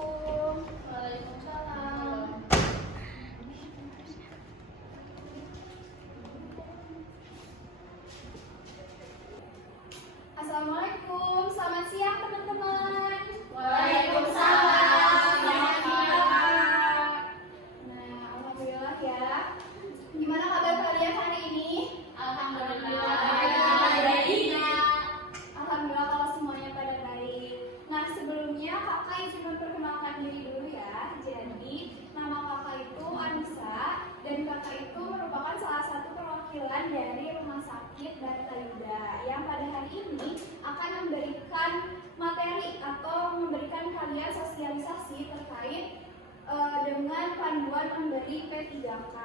Assalamualaikum. Waalaikumsalam. Assalamualaikum, selamat siang teman-teman. Waalaikumsalam. Selamat siang. Nah, alhamdulillah ya. Gimana kabar kalian hari ini? Alhamdulillah. Alhamdulillah kalau semuanya pada baik. Nah, sebelumnya kakak izin memperkenalkan diri dulu ya. Jadi, nama kakak itu Anissa dan kakak itu merupakan salah satu perwakilan dari Rumah Sakit Darta Yuda yang pada hari ini akan memberikan materi atau memberikan kalian sosialisasi terkait dengan panduan memberi P3K.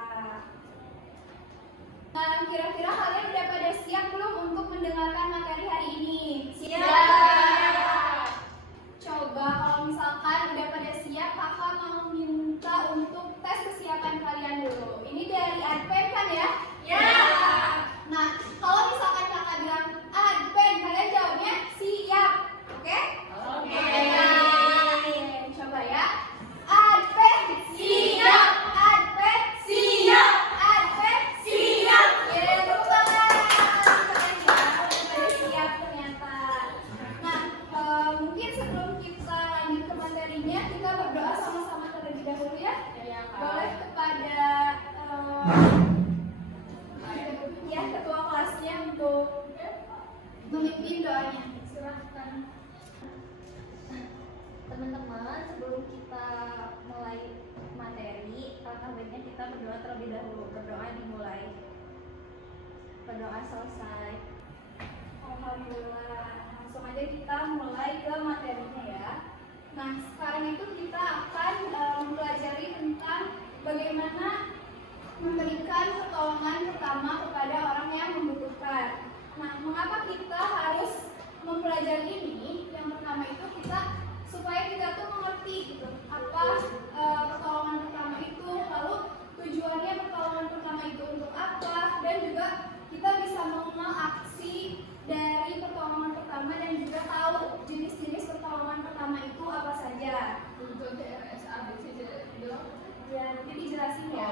Nah, kira-kira kalian udah pada siap belum untuk mendengarkan materi hari ini? Siap. Coba kalau misalkan udah pada siap, kakak mau minta untuk tes kesiapan kalian dulu. Ini dari Adpen kan ya? Ya. Nah, kalau misalkan kakak bilang Adpen, kalian jawabnya siap. Oke? Oke. Coba ya. Adpen, Siap. Adpen, Siap. Adpen, Siap. tepuk tangan. Keren ya, udah pada siap ternyata. Nah, mungkin sebelum kita lanjut ke materinya, kita berdoa sama-sama terlebih dahulu ya. Boleh kepada ya ketua kelasnya untuk memimpin doanya. Silahkan. Teman-teman, sebelum kita mulai materi, alangkah baiknya kita berdoa terlebih dahulu. Berdoa dimulai, berdoa selesai. Alhamdulillah. Langsung aja kita mulai ke materinya ya. Nah, sekarang itu kita akan mempelajari tentang bagaimana memberikan pertolongan pertama kepada orang yang membutuhkan. Nah, mengapa kita harus mempelajari ini? Yang pertama itu supaya kita tuh mengerti gitu, apa pertolongan pertama itu, lalu tujuannya pertolongan pertama itu untuk apa, dan juga kita bisa mengenal aksi dari pertolongan pertama dan juga tahu jenis-jenis pertolongan pertama itu apa saja. Ya, nanti dijelasin ya.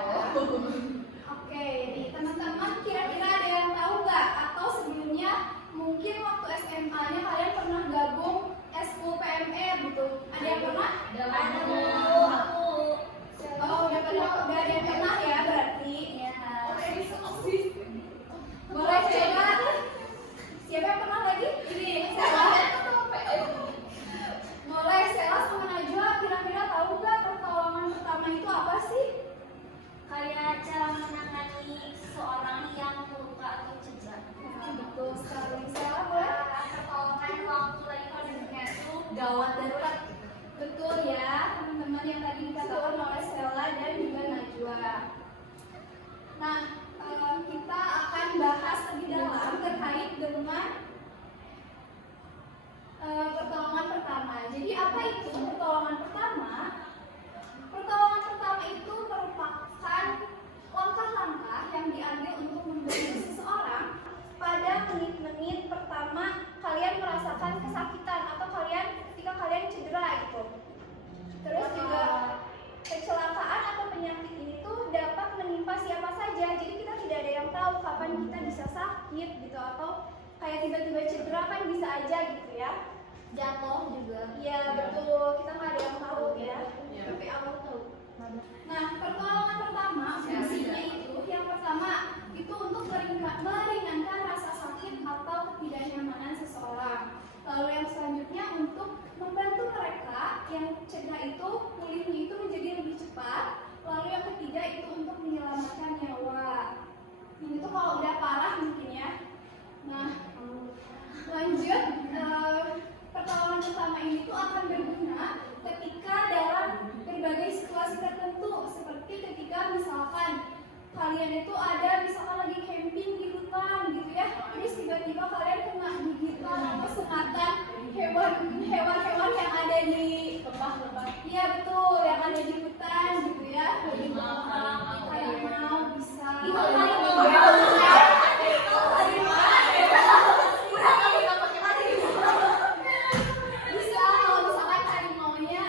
Oke, nih teman-teman, kira-kira ada yang tahu nggak? Atau sebelumnya mungkin waktu SMA-nya kalian pernah gabung eskul PMR gitu? Ada yang pernah? Aku. Oh, udah ada yang pernah ya berarti? Ya. Boleh coba? Siapa yang pernah lagi? Ini Sela. Boleh, Sela sama Najwa, kira-kira tahu nggak pertolongan pertama itu apa sih? Kayak cara menangani seseorang yang luka atau cedera. Nah, betul sekali. Sela boleh? Pertolongan waktu lagi kondisinya itu gawat darurat. Betul ya, teman-teman yang tadi dikatakan oleh Stella dan juga Najwa. Nah, kita akan bahas lebih dalam terkait dengan pertolongan pertama. Jadi apa itu pertolongan pertama? Pertolongan pertama itu merupakan langkah-langkah yang diambil untuk membantu seseorang pada menit-menit pertama kalian merasakan kesakitan atau ketika kalian cedera gitu. Terus juga kecelakaan atau penyakit ini tuh dapat menimpa siapa saja. Jadi kita tidak ada yang tahu kapan kita bisa sakit gitu, atau kayak tiba-tiba cedera kan bisa aja gitu ya. Jatuh juga. Iya betul, kita nggak ada yang tahu ya. Tapi Allah tahu. Nah, pertolongan pertama fungsinya itu yang pertama itu untuk meringankan rasa sakit atau ketidaknyamanan seseorang. Lalu yang selanjutnya untuk membantu mereka yang cedera itu pulihnya itu menjadi lebih cepat. Lalu yang ketiga itu untuk menyelamatkan nyawa. Ini tuh kalau udah parah mungkin ya. Nah, lanjut, pertolongan pertama ini tuh akan berguna ketika dalam berbagai situasi tertentu, seperti ketika misalkan kalian itu misalkan lagi camping di hutan gitu ya, terus tiba-tiba kalian kena gigitan atau sengatan hewan-hewan yang ada di lembah-lembah. Iya betul, yang ada di hutan gitu ya. Harimau bisa. Bisa kalau misalkan harimaunya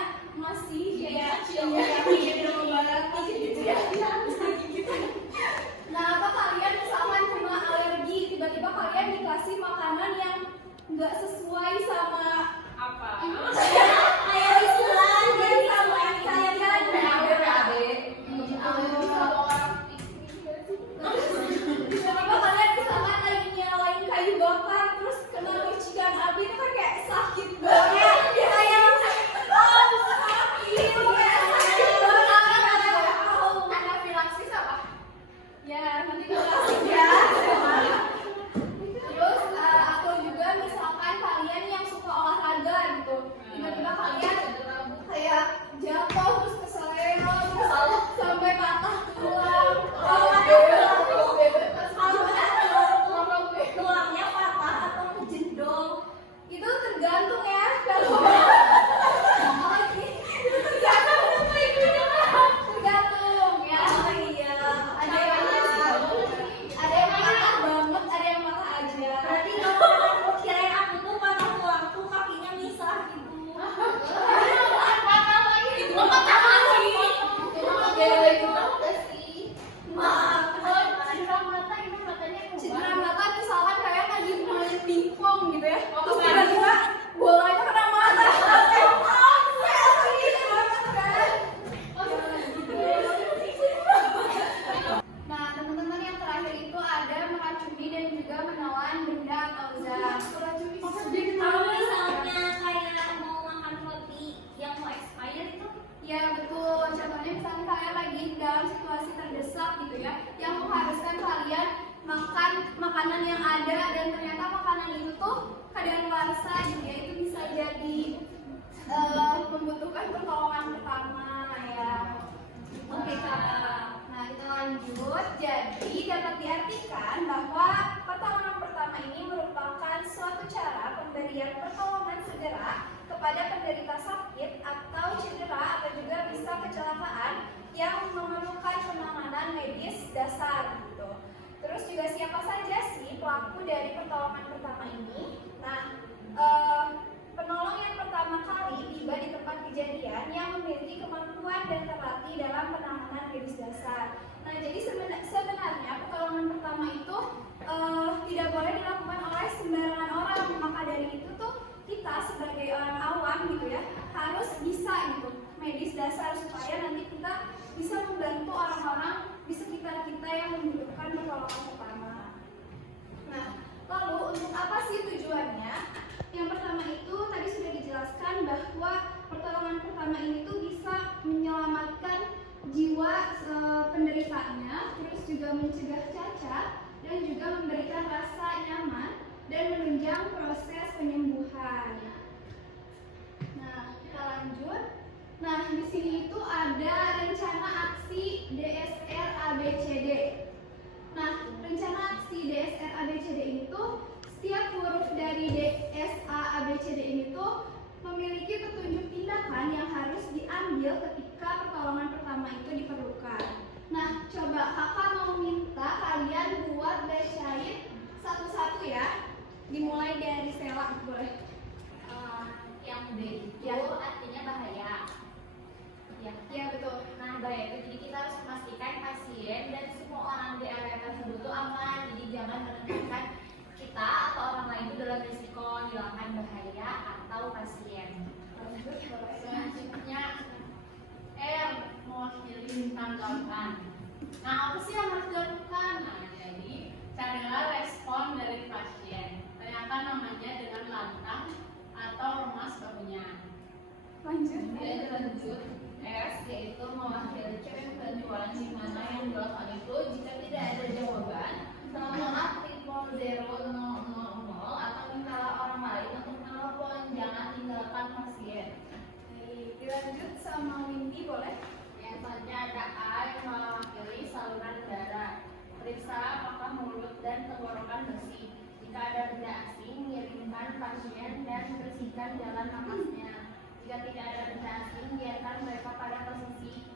Ya betul, contohnya misalnya kalian lagi dalam situasi terdesak gitu ya, yang mengharuskan kalian makan makanan yang ada dan ternyata makanan itu tuh kadaluarsa gitu ya, itu bisa jadi membutuhkan pertolongan pertama ya. Oke Kak, nah kita lanjut. Jadi dapat diartikan bahwa pertolongan pertama ini merupakan suatu cara pemberian pertolongan segera kepada penderita sakit atau cedera atau juga bisa kecelakaan yang memerlukan penanganan medis dasar gitu. Terus juga siapa saja sih pelaku dari pertolongan pertama ini? Nah, penolong yang pertama kali tiba di tempat kejadian yang memiliki kemampuan dan terlatih dalam penanganan medis dasar. Nah, jadi sebenarnya pertolongan pertama itu tidak boleh dilakukan oleh sembarangan orang. Maka dari itu tuh kita sebagai orang awam gitu ya harus bisa gitu medis dasar supaya nanti kita bisa membantu orang-orang di sekitar kita yang membutuhkan pertolongan pertama. Nah, lalu untuk apa sih tujuannya? Yang pertama itu tadi sudah dijelaskan bahwa pertolongan pertama ini tuh bisa menyelamatkan jiwa penderitanya, terus juga mencegah cacat dan juga memberikan rasa nyaman dan menunjang proses penyembuhan. Nah, kita lanjut. Nah, di sini itu ada rencana aksi DSR ABCD. Nah, rencana aksi DSR ABCD ini tuh setiap huruf dari DSA ABCD ini tuh memiliki petunjuk tindakan yang harus diambil ketika pertolongan pertama itu diperlukan. Nah, coba kakak mau minta kalian buat bacain satu-satu ya. Dimulai dari Stella, boleh. Yang B itu artinya bahaya. Ya betul. Nah, bahaya itu jadi kita harus memastikan pasien dan semua orang di area tersebut itu aman. Jadi jangan menempatkan kita atau orang lain itu dalam risiko hilangkan bahaya atau pasien. Selanjutnya mewakili bintang 8. Nah, apa sih yang harus dilakukan? Nah, jadi carilah respon dari pasien. Tanyakan namanya dengan lantang atau lemas bahunya. Lanjut. S yaitu mewakili bantuan di mana yang dilakukan itu jika tidak ada jawaban, nomor telepon 000 atau mintalah orang lain untuk menelpon, jangan tinggalkan pasien. Dilanjut sama Windy, boleh? Yang selanjutnya ada A yang mewakili saluran darah. Periksa apakah mulut dan tenggorokan bersih. Jika ada benda asing, kirimkan pasien dan bersihkan jalan napasnya. Jika tidak ada benda asing, biarkan mereka pada posisi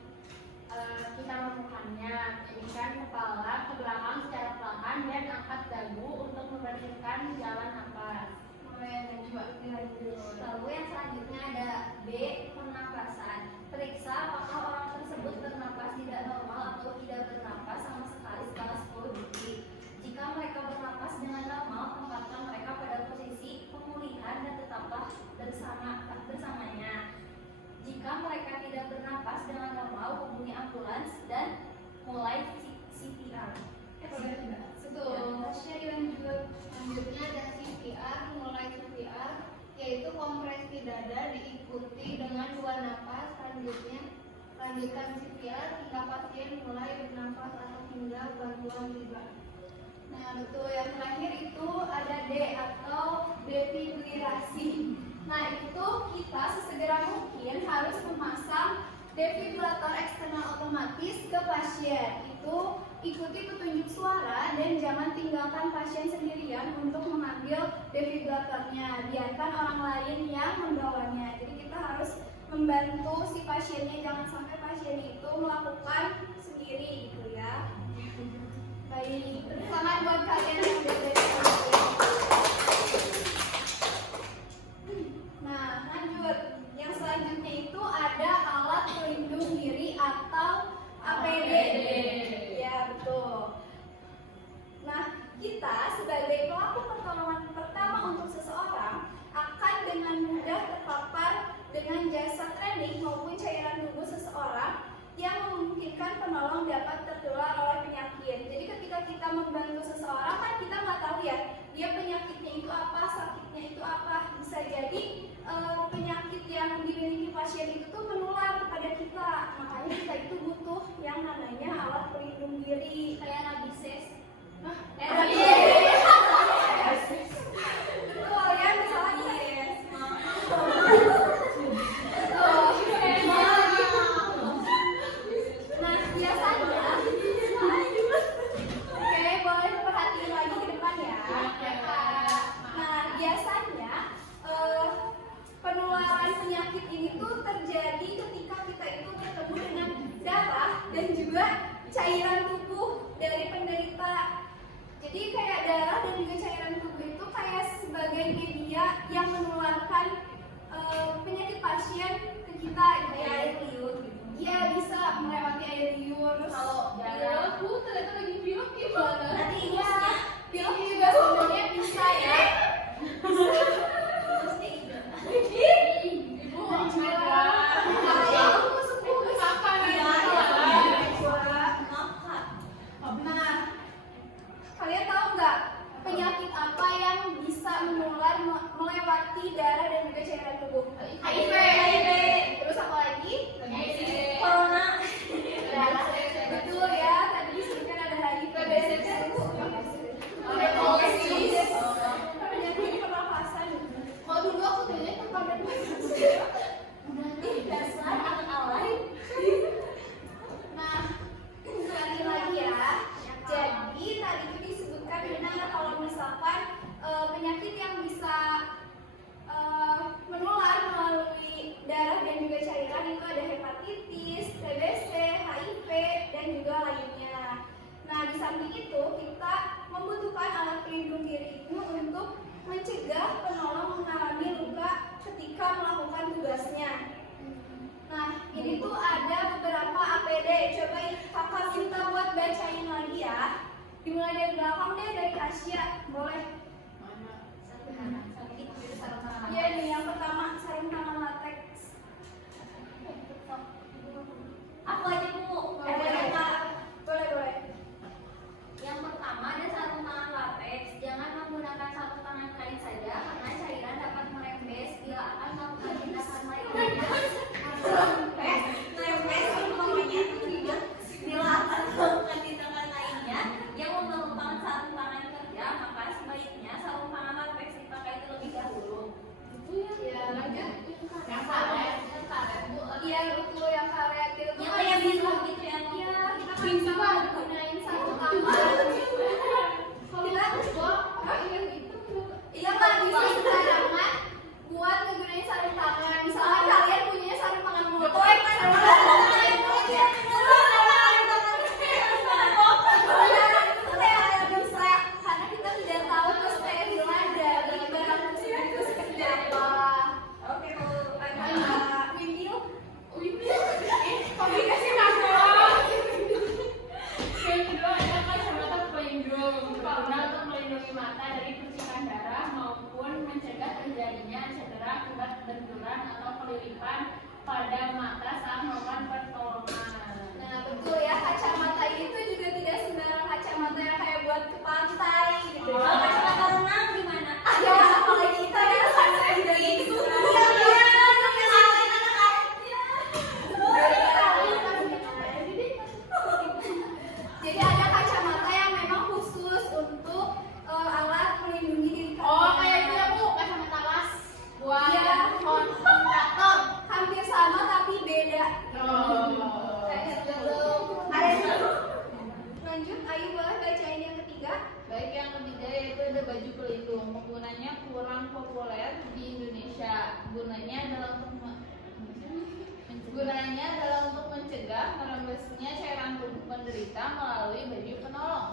kita menemukannya. Jadikan kepala ke belakang secara perlahan dan angkat dagu untuk membersihkan jalan napas. Lalu yang selanjutnya ada B, pernapasan. Periksa apakah orang tersebut bernapas tidak normal atau tidak bernapas sama sekali skala 10 detik. Jika mereka bernapas dengan normal, tempatkan mereka pada posisi pemulihan dan tetaplah bersamanya. Jika mereka tidak bernapas dengan normal, hubungi ambulans dan mulai CPR. Selanjutnya ada CPR, mulai CPR yaitu kompresi dada diikuti dengan 2 napas. Lanjutkan CPR hingga pasien mulai bernafas atau hingga bantuan tiba. Nah, betul. Yang terakhir itu ada D atau defibrilasi. Nah, itu kita sesegera mungkin harus memasang defibrilator eksternal otomatis ke pasien. Itu ikuti petunjuk suara dan jangan tinggalkan pasien sendirian untuk mengambil defibrilatornya. Biarkan orang lain yang membawanya. Jadi kita harus membantu si pasiennya, jangan sampai pasien itu melakukan sendiri gitu ya. Baik, tepuk tangan buat kalian yang udah dari Nah, lanjut. Yang selanjutnya itu ada alat pelindung diri atau APD. Ya, betul. Nah, kita sebagai pelaku pertolongan pertama untuk seseorang akan dengan mudah terpapar dengan jasa training maupun cairan tubuh seseorang yang memungkinkan penolong dapat tertular oleh penyakit. Jadi ketika kita membantu seseorang kan kita nggak tahu ya dia penyakitnya itu apa, sakitnya itu apa. Bisa jadi penyakit yang dimiliki pasien itu tuh menular kepada kita pelindung diri kayak rabies. Betul ya, misalnya nah biasanya oke, boleh perhatiin lagi ke depan ya. Nah biasanya penularan penyakit ini tuh terjadi ketika kita itu bertemu dengan darah dan juga cairan tubuh dari penderita. Jadi kayak darah dan juga cairan tubuh itu kayak sebagai media yang menularkan penyakit pasien ke kita, kayak air liur gitu. Iya, bisa melewati air liur. Kalau darah aku ternyata lagi pilek gimana? Nanti iya, pilek juga sebenarnya bisa ya. Ibu ada. Nah, kalian tahu nggak penyakit apa yang bisa menular melewati darah dan juga cairan tubuh? HIV. Terus apa lagi? Corona. Betul ya, tadi disebutkan ada HIV, BCG, penyakit pernafasan. Kalau dulu aku tanya tentang Dasar anak alay. Nah, sekali lagi ya. Jadi tadi itu disebutkan benar kalau misalkan penyakit yang bisa menular melalui darah dan juga cairan itu ada hepatitis, TBC, HIV, dan juga lainnya. Nah, di samping itu kita membutuhkan alat pelindung diri itu untuk mencegah penolong mengalami luka ketika melakukan tugasnya. Nah, ini tuh ada beberapa APD. Coba kakak minta buat bacain lagi ya. Dimulai dari belakang deh, dari Asia. Boleh? Iya nih, yang pertama sarung tangan latex. Aku aja Bu. Boleh, Kak. Boleh. Yang pertama ada sarung tangan latex. Jangan menggunakan sarung tangan kain saja karena cairan dapat merembes bila akan melakukan tindakan lainnya. Bila akan melakukan tindakan lainnya yang memerlukan sarung tangan kerja, maka sebaiknya sarung tangan latex dipakai terlebih dahulu. Iya, lanjut. Yang karet Bu. Iya, betul yang karet itu. Yang kayak biru gitu ya. Iya, kita kan bisa gunain sarung tangan. Iya kan bisa sembarangan buat ngegunain sarung tangan. Misalnya kalian punya sarung tangan motor, sarung tangan bisa karena kita tidak tahu kesterilan dari barang tersebut seperti apa. Oke, ada windmill. Komunikasi nama. Yang kedua ada kacamata pelindung berguna untuk melindungi mata dari percikan darah maupun mencegah terjadinya cedera akibat benturan atau kelilipan pada mata saat melakukan pertolongan. Nah, betul ya, kacamata itu juga tidak sembarang kacamata yang kayak buat ke pantai gitu. Kalau kacamata renang gimana? Ya, apalagi kita ya sana tidak gitu. Jadi ada kacamata yang memang khusus untuk alat melindungi diri kalian. Oh, kayak itu ya Bu, kacamata las. Buat Iya. kontraktor. Hampir sama tapi beda. Lanjut, Ayu boleh bacain yang ketiga. Baik, yang ketiga yaitu ada baju pelindung. Penggunanya kurang populer di Indonesia. Gunanya adalah untuk mencegah merembesnya cairan tubuh penderita melalui baju penolong.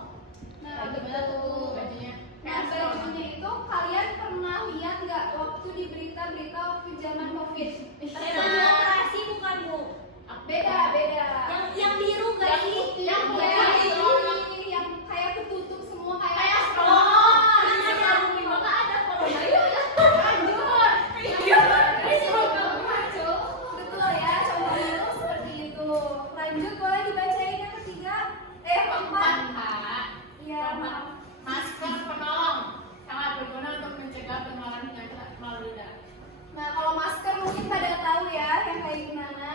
Nah, Gimana tuh bajunya? Nah, bajunya itu kalian pernah lihat nggak waktu di berita-berita waktu zaman COVID? Baju operasi bukan Bu? Beda. Yang biru nggak sih? Yang biru itu. yang kayak ketutup semua kayak Kayak stron. Maka ada corona. Betul ya, contohnya itu seperti itu. Lanjut, boleh dibacain yang ketiga? Keempat. Iya, maaf. Masker penolong sangat berguna untuk mencegah penularan penyakit melalui darah. Nah, kalau masker mungkin pada tahu ya yang kayak gimana.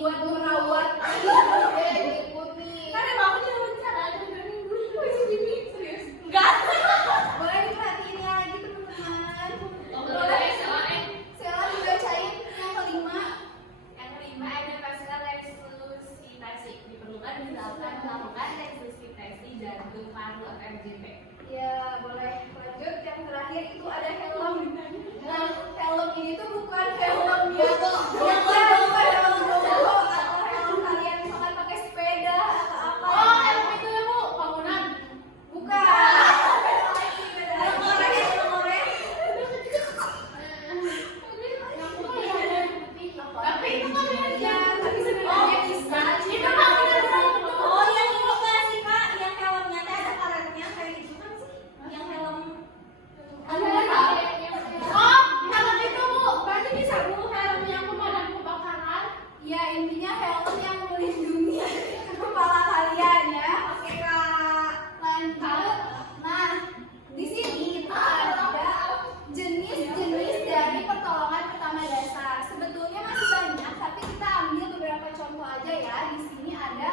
buat merawat diikuti. Kan emang aku udah wawancara ada dari dulu serius. boleh diperhatiin ya lagi teman-teman. Boleh soalnya Sela dibacain yang kelima. yang kelima ada masalah resusitasi diperlukan misalkan melakukan resusitasi jantung paru atau RJP. Ya boleh lanjut. Yang terakhir itu ada helm. Nah helm ini tuh bukan helm biasa, bukan helm logo atau helm kalian misalkan pakai sepeda atau apa. Oh, helm itu ya Bu, bangunan. Bukan. Helm orange, helm orange. Tapi itu kan Ya, tapi sebenarnya bisa. itu bangunan Oh, yang ini enggak sih, Kak? Yang helmnya teh ada karetnya kayak gitu kan sih? Yang helm Oh, helm itu Bu, berarti bisa Bu helm yang pemadam kebakaran. Ya intinya helm yang melindungi kepala kalian ya. Oke Kak. Lanjut. Nah di sini itu ada jenis-jenis dari pertolongan pertama dasar. Sebetulnya masih banyak, tapi kita ambil beberapa contoh aja ya. Di sini ada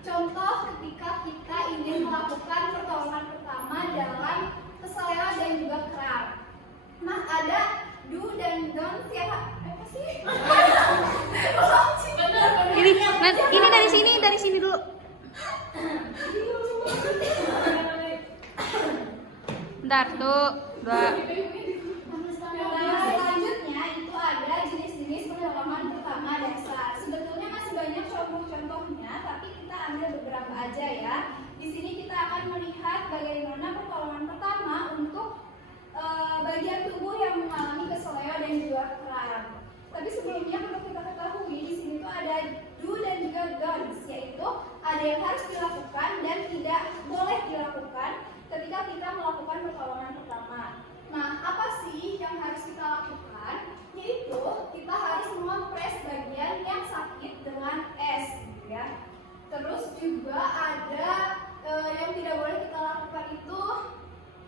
contoh ketika kita ingin melakukan pertolongan pertama dalam keseleo dan juga kram. Nah ada do dan don't ya. Apa sih? Ini dari sini dulu. Bentar, tuh, 2. Nah, selanjutnya itu ada jenis-jenis pertolongan pertama dasar. Sebetulnya masih banyak contoh-contohnya, tapi kita ambil beberapa aja ya. Di sini kita akan melihat bagaimana pertolongan pertama untuk bagian tubuh yang mengalami keseleo dan juga kram. Tapi sebelumnya perlu kita ketahui di sini tuh ada do dan juga don'ts, yaitu ada yang harus dilakukan dan tidak boleh dilakukan ketika kita melakukan pertolongan pertama. Nah, apa sih yang harus kita lakukan? Yaitu kita harus mengompres bagian yang sakit dengan es, gitu ya. Terus juga ada yang tidak boleh kita lakukan itu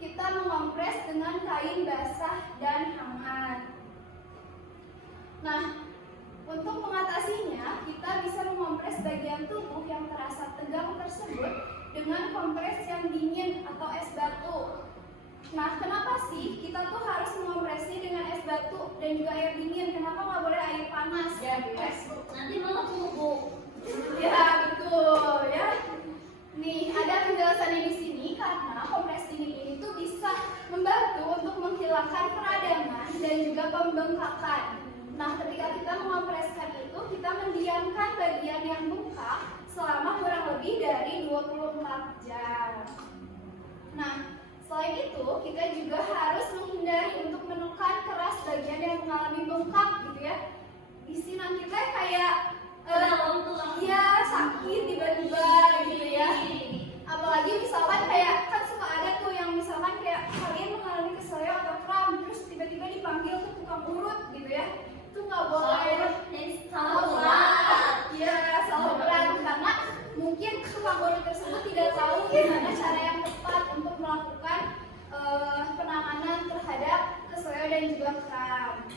kita mengompres dengan kain basah dan hangat. Nah, untuk mengatasinya, kita bisa mengompres bagian tubuh yang terasa tegang tersebut dengan kompres yang dingin atau es batu. Nah, kenapa sih kita tuh harus mengompresnya dengan es batu dan juga air dingin? Kenapa nggak boleh air panas? Ya, guys. nanti malah bubuk. Ya, betul ya. Nih, ada penjelasannya di sini karena kompres dingin ini tuh bisa membantu untuk menghilangkan peradangan dan juga pembengkakan. Nah, ketika kita mengompreskan itu, kita mendiamkan bagian yang bengkak selama kurang lebih dari 24 jam. Nah, selain itu, kita juga harus menghindari untuk menekan keras bagian yang mengalami bengkak gitu ya. Isi nanti teh kayak ya sakit tiba-tiba gitu ya. Apalagi misalkan kayak kan suka ada tuh yang misalkan kayak kalian mengalami keseleo atau kram terus tiba-tiba dipanggil ke tukang urut gitu ya. Itu nggak boleh. Salah urat. Ya salah urat karena mungkin tukang urut tersebut tidak tahu gimana cara yang tepat untuk melakukan penanganan terhadap keseleo dan juga kram.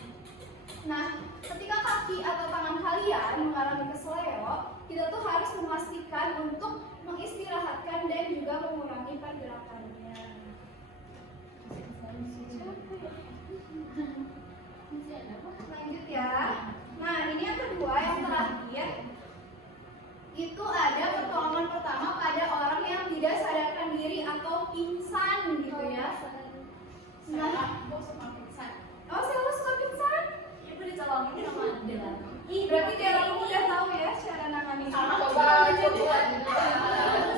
Nah, ketika kaki atau tangan kalian mengalami keseleo, kita tuh harus memastikan untuk mengistirahatkan dan juga mengurangi pergerakannya. Lanjut ya. Nah, ini yang kedua, yang terakhir itu ada pertolongan pertama pada orang yang tidak sadarkan diri atau pingsan gitu ya. Nah, oh saya suka pingsan. Ibu dicolongin sama dia. Ih, berarti dia lalu udah tahu ya cara nanganin. Coba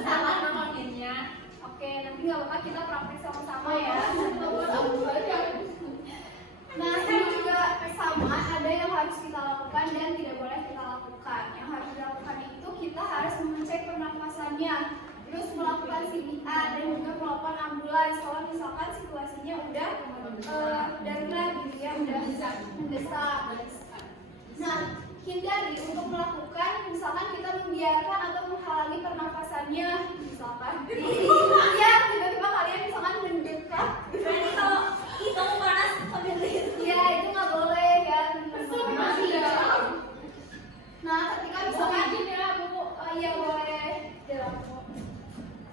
Sama nanganinnya. Oke, nanti nggak apa-apa kita praktek sama-sama ya. Nah, ini juga sama, ada yang harus kita lakukan dan tidak boleh kita lakukan. Yang harus dilakukan itu kita harus mengecek pernafasannya, terus melakukan CPR dan juga melakukan ambulans kalau misalkan situasinya udah darurat gitu ya, udah mendesak. Nah, hindari untuk melakukan misalkan kita membiarkan atau menghalangi pernafasannya, misalkan ya tiba-tiba kalian misalkan mendekat Berarti kalau itu panas sambil ya itu nggak boleh ya. Nah Iya boleh dirangkum.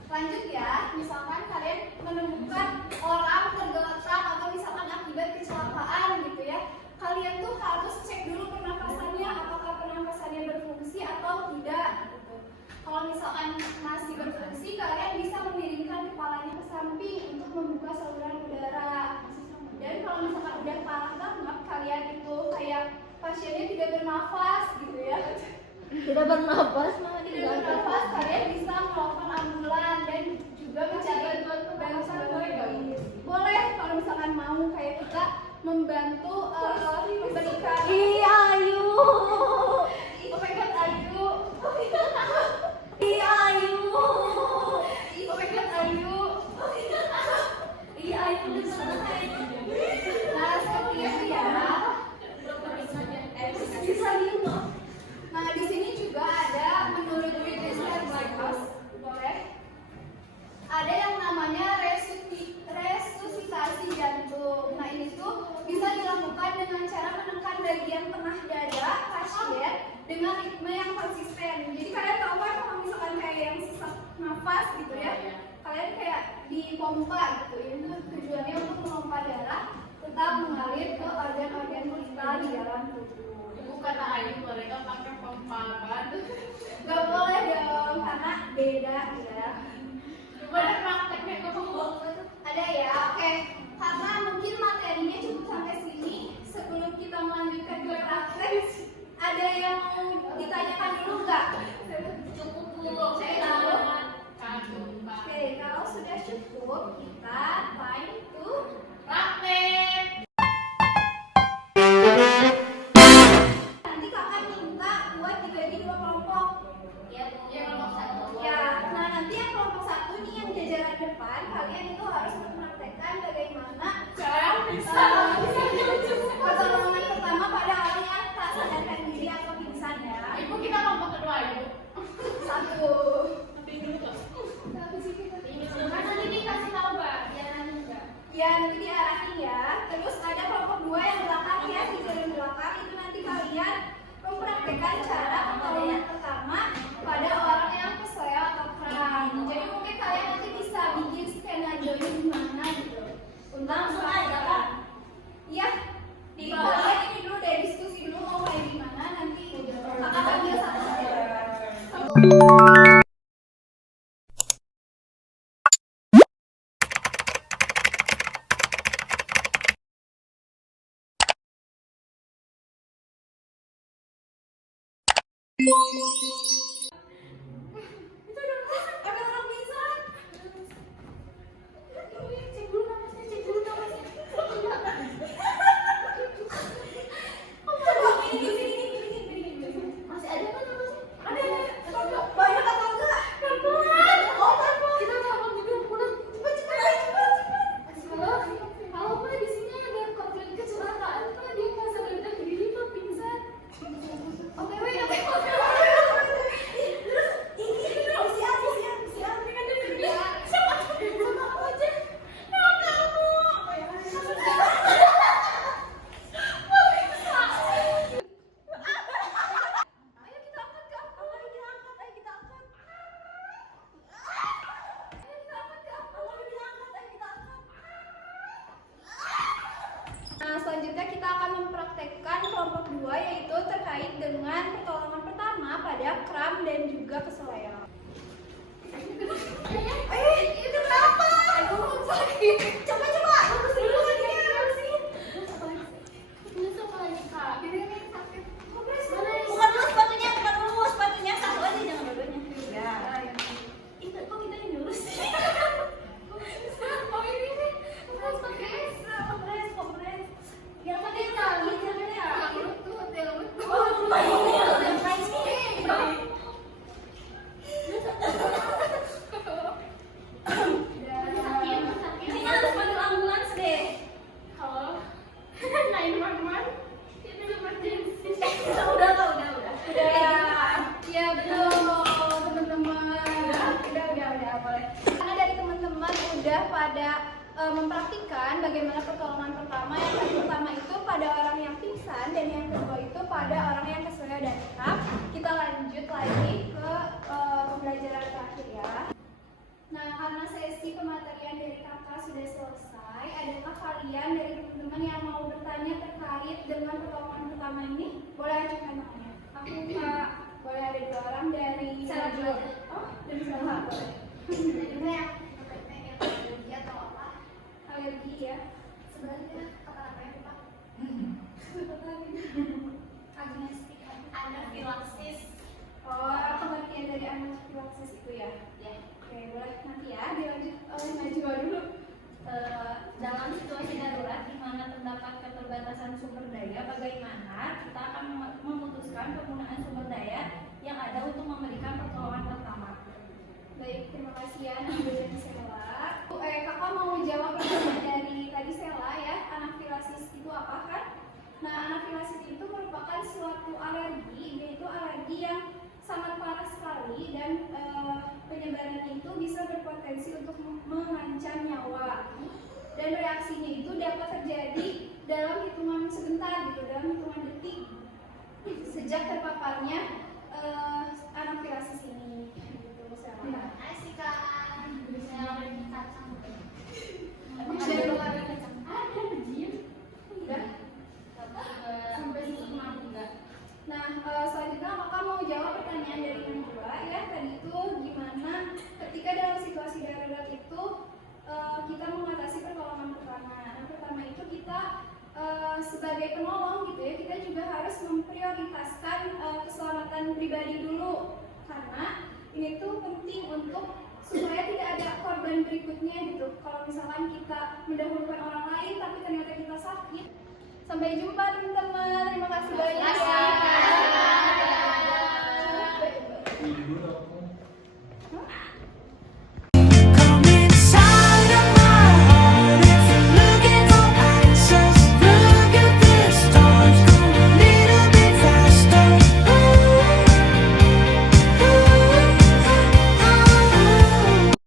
Lanjut ya, misalkan kalian menemukan orang tergeletak atau misalkan akibat kecelakaan gitu ya, kalian tuh harus cek dulu pernapasannya, apakah pernapasannya berfungsi atau tidak gitu. Kalau misalkan masih berfungsi, kalian bisa memiringkan kepalanya ke samping untuk membuka saluran udara. Dan kalau misalkan udah parah banget, kalian itu kayak pasiennya tidak bernafas gitu ya, Tidak bernafas, malah tidak bernafas, kalian bisa melakukan ambulan dan juga mencari bantuan medis. Boleh kalau misalkan mau kayak kita membantu memberikan. Ayu. Oh my god, Ayu. Ayu. Oh my god, Ayu. Ayu Nah, seperti itu ya. Bisa gitu. Nah, di sini juga ada menurut research boleh. Ada yang namanya resusitasi jantung. Nah, ini tuh bisa dilakukan dengan cara menekan bagian tengah dada pasien dengan ritme yang konsisten. Jadi kalian tahu kan kalau misalkan kayak yang sesak nafas gitu ya, kalian kayak dipompa gitu. Ini tuh tujuannya untuk memompa darah tetap mengalir ke organ-organ kita di dalam tubuh. Kata Ayu mereka pakai pompa kan? Gak boleh dong, karena beda ya. Coba prakteknya kamu. Ada ya, oke. Karena mungkin materinya cukup sampai sini. Sebelum kita melanjutkan ke praktek, ada yang mau ditanyakan dulu nggak? Cukup Bu. Saya tahu. Kagum Pak. Oke, kalau sudah cukup, kita time to Praktek. nanti kakak minta buat dibagi dua kelompok. Ya, Bu. Ya, kelompok satu. Ya, nah nanti yang kelompok satu nih yang jajaran depan, kalian itu harus mempraktekkan bagaimana pertolongan pertama pada orang yang tak sadarkan diri atau pingsan ya. Ibu kita kelompok kedua Ibu. Satu. Kan nanti dikasih tahu Mbak. Ya nanti diarahin ya. Terus ada kelompok dua yang belakang ya, di jalan belakang itu nanti kalian mempraktekkan cara pertolongan pertama pada orang yang keseleo atau kram. Jadi mungkin kalian nanti bisa bikin skenario gimana gitu. Langsung aja, Kak. Iya. Di kalian ini dulu deh diskusi dulu mau kayak gimana nanti kakak panggil satu-satu. Ada orang pingsan. Cek dulu napasnya, cek dulu napasnya. Masih ada kan napasnya? Ada. Banyak atau enggak? Oh, tanpa. Kita nggak juga pulang. Cepat. Halo Pak, di sini ada korban kecelakaan Pak. Dia nggak sadarkan diri Pak, pingsan. Oke. Nah, selanjutnya kita akan mempraktekkan kelompok 2 yaitu terkait dengan pertolongan pertama pada kram dan juga keseleo. Itu kenapa? Aduh, sakit. Coba. Lurus dulu kakinya, lurusin. Bukan dulu sepatunya, satu aja jangan dua-duanya. Ya. Itu kok kita yang lurus sih? Kompres. Yang tadi tali jangan ya. Oh, lumayan. Ini harus panggil ambulans deh. Halo. 911. Itu emergency. Udah. Ya betul teman-teman. Udah boleh. Karena dari teman-teman udah pada mempraktikkan bagaimana pertolongan pertama. Yang pertama itu pada orang yang pingsan dan yang kedua itu pada orang yang keseleo dan kram. Kita lanjut lagi ke pertama ini boleh ajukan tangannya. Aku Kak, boleh ada 2 orang dari Salah dulu. Oh, dari salah boleh. Dari mana yang alergi atau apa? Alergi ya. Sebenarnya kata apa ya Pak? Agnes anafilaksis. Oh, pengertian dari anafilaksis itu ya. Ya. Oke, boleh nanti ya dilanjut oleh Najwa dulu. Dalam situasi darurat di mana terdapat keterbatasan sumber daya, bagaimana kita akan memutuskan penggunaan sumber daya yang ada untuk memberikan pertolongan pertama? Baik, terima kasih ya Najwa dan Sela. Kakak mau jawab pertanyaan dari tadi Sela ya, anafilasis itu apa kan? Nah, anafilasis itu merupakan suatu alergi, yaitu alergi yang sangat parah sekali dan penyebarannya itu bisa berpotensi untuk mengancam nyawa. Dan reaksinya itu dapat terjadi dalam hitungan sebentar gitu, dalam hitungan detik sejak terpaparnya anafilasis ini. Gitu, Sela. Asik Kak. Saya lagi kacang. Emang ada luar kacang? Ada, Jim. Udah. Sampai senang enggak? Nah, selanjutnya kakak mau jawab pertanyaan dari Najwa ya. Tadi itu gimana ketika dalam situasi darurat itu kita mengatasi pertolongan pertama. Nah, pertama itu kita sebagai penolong gitu ya, kita juga harus memprioritaskan keselamatan pribadi dulu, karena ini tuh penting untuk supaya tidak ada korban berikutnya gitu. Kalau misalkan kita mendahulukan orang lain tapi ternyata kita sakit. Sampai jumpa teman-teman. Terima kasih banyak ya. Tidur aku. Hah?